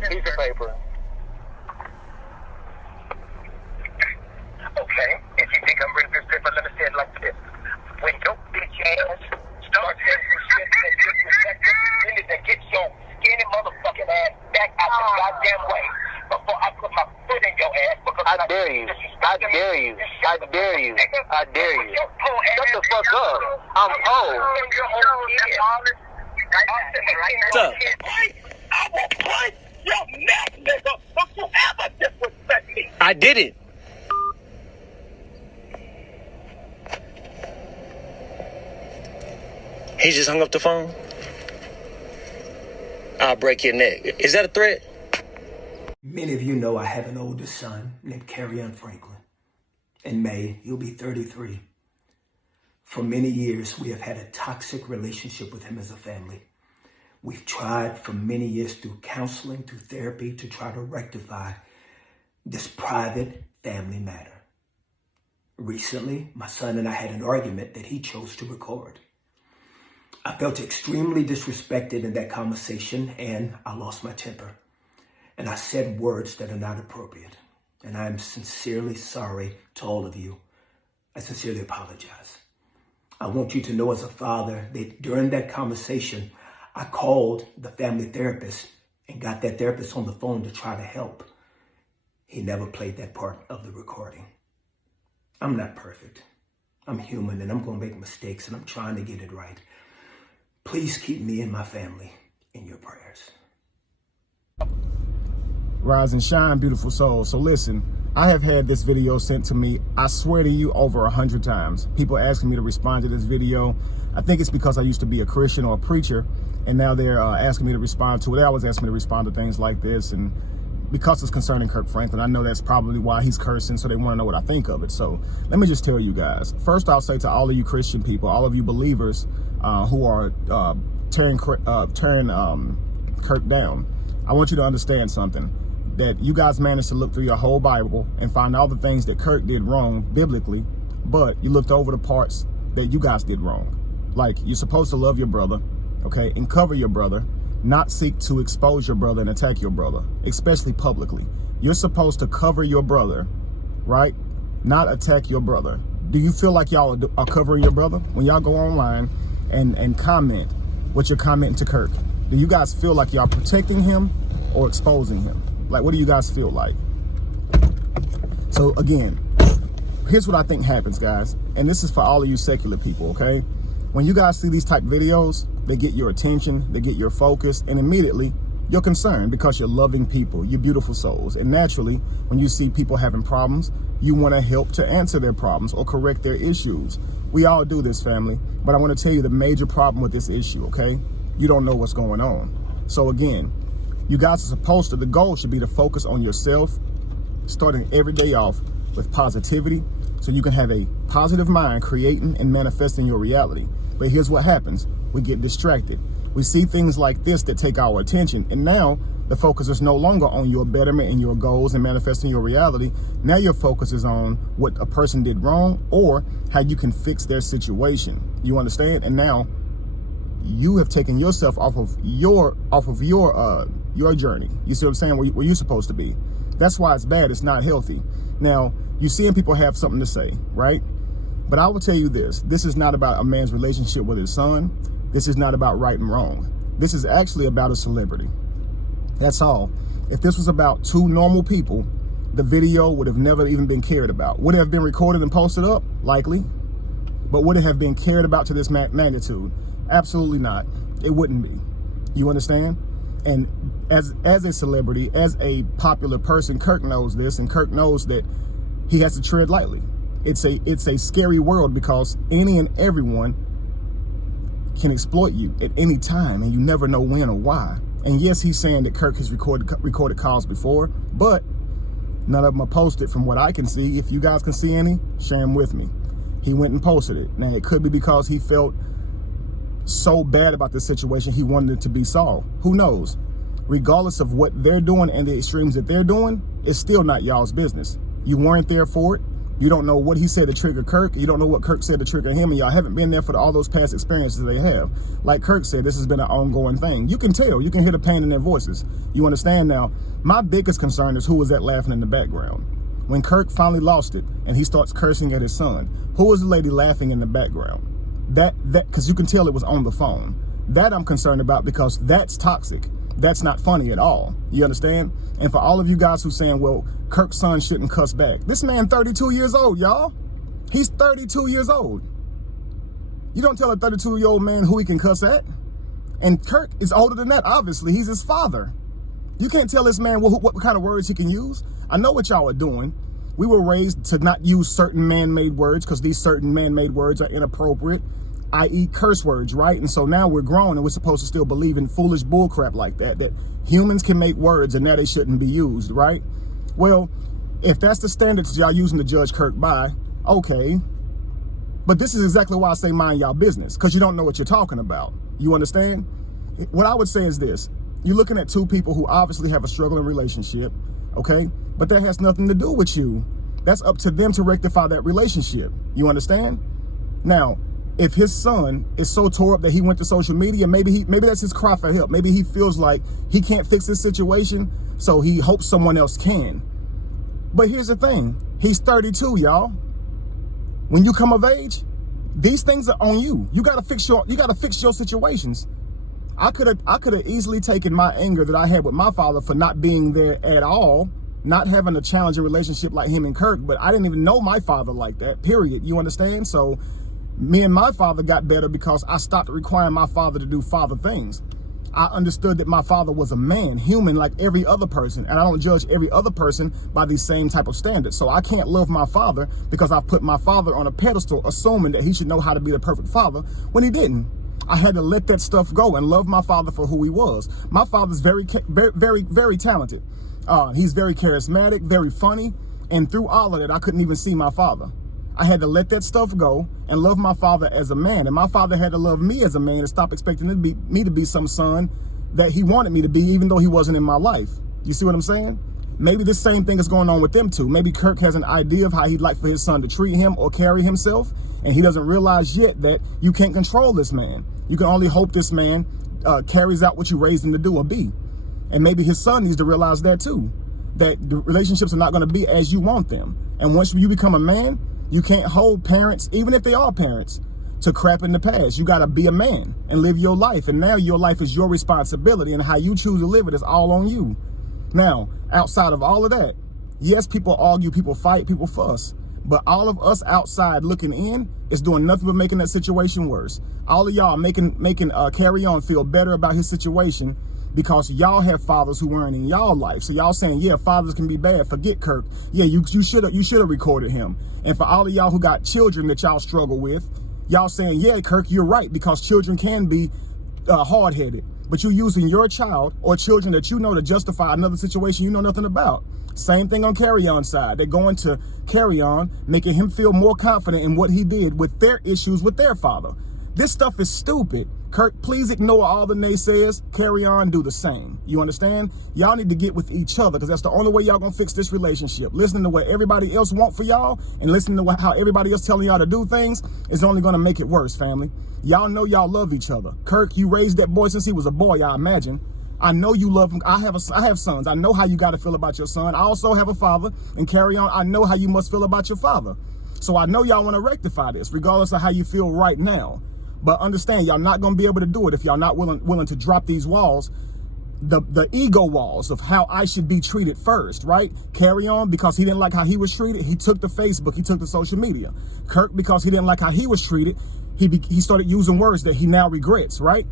a piece of paper. Okay, if you think I'm reading this paper, let me say it like this. When your bitch ass starts getting disrespected and disrespected, you need to get your skinny motherfucking ass back out the goddamn way before I put my foot in your ass. Because I dare you. I dare you. I dare you. I dare you. Shut the fuck up. I'm old. What's up? I will break your neck, nigga, if you ever disrespect me. I did it. He just hung up the phone. I'll break your neck. Is that a threat? Many of you know I have an older son named Kirk Franklin. In May, he'll be 33. For many years, we have had a toxic relationship with him as a family. We've tried for many years through counseling, through therapy, to try to rectify this private family matter. Recently, my son and I had an argument that he chose to record. I felt extremely disrespected in that conversation, and I lost my temper. And I said words that are not appropriate. And I am sincerely sorry to all of you. I sincerely apologize. I want you to know as a father that during that conversation, I called the family therapist and got that therapist on the phone to try to help. He never played that part of the recording. I'm not perfect. I'm human and I'm going to make mistakes and I'm trying to get it right. Please keep me and my family in your prayers. Rise and shine, beautiful soul. So listen, I have had this video sent to me, I swear to you, over 100 times. People asking me to respond to this video. I think it's because I used to be a Christian or a preacher, and now they're asking me to respond to it. They always ask me to respond to things like this, and because it's concerning Kirk Franklin, I know that's probably why he's cursing, so they want to know what I think of it. So let me just tell you guys. First, I'll say to all of you Christian people, all of you believers who are tearing Kirk down, I want you to understand something. That you guys managed to look through your whole Bible and find all the things that Kirk did wrong biblically, but you looked over the parts that you guys did wrong. Like, you're supposed to love your brother, okay, and cover your brother, not seek to expose your brother and attack your brother, especially publicly. You're supposed to cover your brother, right? Not attack your brother. Do you feel like y'all are covering your brother? When y'all go online and comment what you're commenting to Kirk, do you guys feel like y'all protecting him or exposing him? Like, what do you guys feel like? So again, here's what I think happens, guys. And this is for all of you secular people, okay? When you guys see these type videos, they get your attention, they get your focus, and immediately you're concerned because you're loving people, you're beautiful souls. And naturally, when you see people having problems, you want to help to answer their problems or correct their issues. We all do this, family. But I want to tell you the major problem with this issue, okay? You don't know what's going on. So again, you guys are supposed to, the goal should be to focus on yourself, starting every day off with positivity, so you can have a positive mind creating and manifesting your reality. But here's what happens. We get distracted. We see things like this that take our attention, and now the focus is no longer on your betterment and your goals and manifesting your reality. Now your focus is on what a person did wrong or how you can fix their situation. You understand? And now you have taken yourself off of your journey. You see what I'm saying? Where you're supposed to be. That's why it's bad. It's not healthy. Now, you're seeing people have something to say, right? But I will tell you this. This is not about a man's relationship with his son. This is not about right and wrong. This is actually about a celebrity. That's all. If this was about two normal people, the video would have never even been cared about. Would it have been recorded and posted up? Likely. But would it have been cared about to this magnitude? Absolutely not. It wouldn't be. You understand? And as a celebrity, as a popular person, Kirk knows this, and Kirk knows that he has to tread lightly. It's a scary world because any and everyone can exploit you at any time, and you never know when or why. And yes, he's saying that Kirk has recorded calls before, but none of them are posted from what I can see. If you guys can see any, share them with me. He went and posted it. Now, it could be because he felt so bad about this situation, he wanted it to be solved. Who knows? Regardless of what they're doing and the extremes that they're doing, it's still not y'all's business. You weren't there for it. You don't know what he said to trigger Kirk. You don't know what Kirk said to trigger him. And y'all haven't been there for all those past experiences they have. Like Kirk said, this has been an ongoing thing. You can tell. You can hear the pain in their voices. You understand now? My biggest concern is who was that laughing in the background. When Kirk finally lost it and he starts cursing at his son, who was the lady laughing in the background? Because you can tell it was on the phone. That I'm concerned about, because that's toxic. That's not funny at all. You understand? And for all of you guys who saying, well, Kirk's son shouldn't cuss back. This man 32 years old, y'all. He's 32 years old. You don't tell a 32-year-old man who he can cuss at. And Kirk is older than that, obviously. He's his father. You can't tell this man what kind of words he can use. I know what y'all are doing. We were raised to not use certain man-made words because these certain man-made words are inappropriate, i.e. curse words, right? And so now we're grown and we're supposed to still believe in foolish bullcrap like that humans can make words and now they shouldn't be used, right? Well, if that's the standards y'all using to judge Kirk by, okay. But this is exactly why I say mind y'all business, because you don't know what you're talking about. You understand? What I would say is this. You're looking at two people who obviously have a struggling relationship, okay? But that has nothing to do with you. That's up to them to rectify that relationship. You understand? Now, if his son is so tore up that he went to social media, maybe that's his cry for help. Maybe he feels like he can't fix this situation, so he hopes someone else can. But here's the thing. He's 32, y'all. When you come of age, these things are on you. You gotta fix your situations. I could have easily taken my anger that I had with my father for not being there at all, not having a challenging relationship like him and Kirk, but I didn't even know my father like that, period. You understand? So me and my father got better because I stopped requiring my father to do father things. I understood that my father was a man, human like every other person, and I don't judge every other person by these same type of standards. So I can't love my father because I've put my father on a pedestal, assuming that he should know how to be the perfect father when he didn't. I had to let that stuff go and love my father for who he was. My father's very, very, very talented. He's very charismatic, very funny, and through all of that, I couldn't even see my father. I had to let that stuff go and love my father as a man. And my father had to love me as a man and stop expecting me to be some son that he wanted me to be, even though he wasn't in my life. You see what I'm saying? Maybe the same thing is going on with them two. Maybe Kirk has an idea of how he'd like for his son to treat him or carry himself, and he doesn't realize yet that you can't control this man. You can only hope this man carries out what you raised him to do or be. And maybe his son needs to realize that too, that the relationships are not going to be as you want them. And once you become a man, you can't hold parents, even if they are parents, to crap in the past. You got to be a man and live your life. And now your life is your responsibility, and how you choose to live it is all on you. Now, outside of all of that, yes, people argue, people fight, people fuss. But all of us outside looking in is doing nothing but making that situation worse. All of y'all making Carry On feel better about his situation because y'all have fathers who weren't in y'all life. So y'all saying, yeah, fathers can be bad. Forget Kirk. Yeah, you should have recorded him. And for all of y'all who got children that y'all struggle with, y'all saying, yeah, Kirk, you're right, because children can be hard-headed. But you're using your child or children that you know to justify another situation you know nothing about. Same thing on Carry On side. They're going to Carry On, making him feel more confident in what he did with their issues with their father. This stuff is stupid. Kirk, please ignore all the naysayers. Carry On, do the same. You understand? Y'all need to get with each other, because that's the only way y'all gonna fix this relationship. Listening to what everybody else want for y'all and listening to how everybody else telling y'all to do things is only gonna make it worse, family. Y'all know y'all love each other. Kirk, you raised that boy since he was a boy, I imagine. I know you love him. I have sons. I know how you got to feel about your son. I also have a father, and Carry On, I know how you must feel about your father. So I know y'all want to rectify this, regardless of how you feel right now. But understand, y'all not going to be able to do it if y'all not willing to drop these walls, the ego walls of how I should be treated first, right? Carry On, because he didn't like how he was treated, he took to Facebook, he took to social media. Kirk, because he didn't like how he was treated, he started using words that he now regrets, right?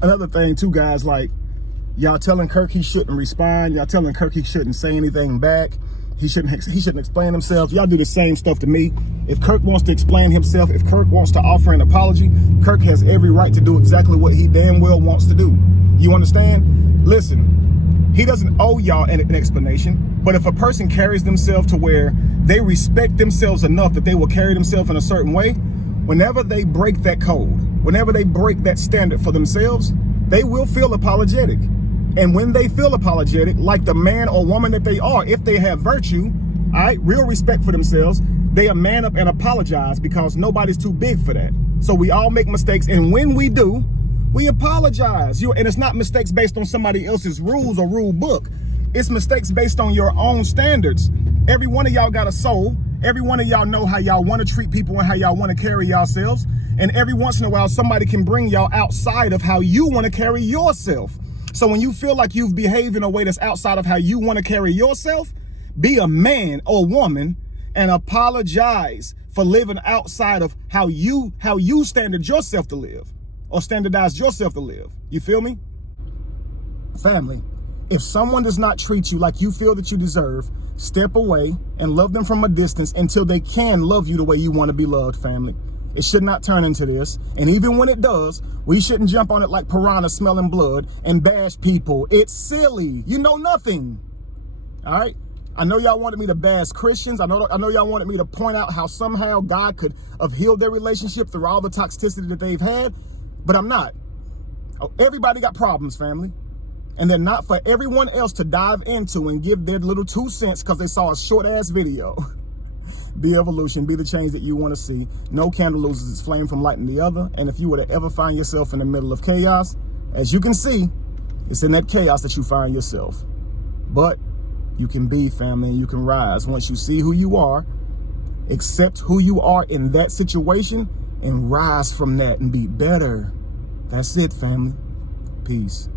Another thing too, guys, like, y'all telling Kirk he shouldn't respond. Y'all telling Kirk he shouldn't say anything back. He shouldn't explain himself. Y'all do the same stuff to me. If Kirk wants to explain himself, if Kirk wants to offer an apology, Kirk has every right to do exactly what he damn well wants to do. You understand? Listen, he doesn't owe y'all an explanation. But if a person carries themselves to where they respect themselves enough that they will carry themselves in a certain way, whenever they break that code, whenever they break that standard for themselves, they will feel apologetic. And when they feel apologetic, like the man or woman that they are, if they have virtue, all right, real respect for themselves, They'll man up and apologize because nobody's too big for that. So we all make mistakes, and when we do, we apologize. And it's not mistakes based on somebody else's rules or rule book. It's mistakes based on your own standards. Every one of y'all got a soul. Every one of y'all know how y'all want to treat people and how y'all want to carry yourselves. And every once in a while, somebody can bring y'all outside of how you want to carry yourself. So when you feel like you've behaved in a way that's outside of how you want to carry yourself, be a man or woman and apologize for living outside of how you standard yourself to live or standardize yourself to live. You feel me? Family, if someone does not treat you like you feel that you deserve, step away and love them from a distance until they can love you the way you want to be loved, family. It should not turn into this. And even when it does, we shouldn't jump on it like piranha smelling blood and bash people. It's silly. You know nothing. All right? I know y'all wanted me to bash Christians. I know y'all wanted me to point out how somehow God could have healed their relationship through all the toxicity that they've had, but I'm not. Everybody got problems, family. And they're not for everyone else to dive into and give their little 2 cents because they saw a short-ass video. Be evolution, be the change that you want to see. No candle loses its flame from lighting the other. And if you were to ever find yourself in the middle of chaos, as you can see, it's in that chaos that you find yourself. But you can be, family, and you can rise. Once you see who you are, accept who you are in that situation, and rise from that and be better. That's it, family. Peace.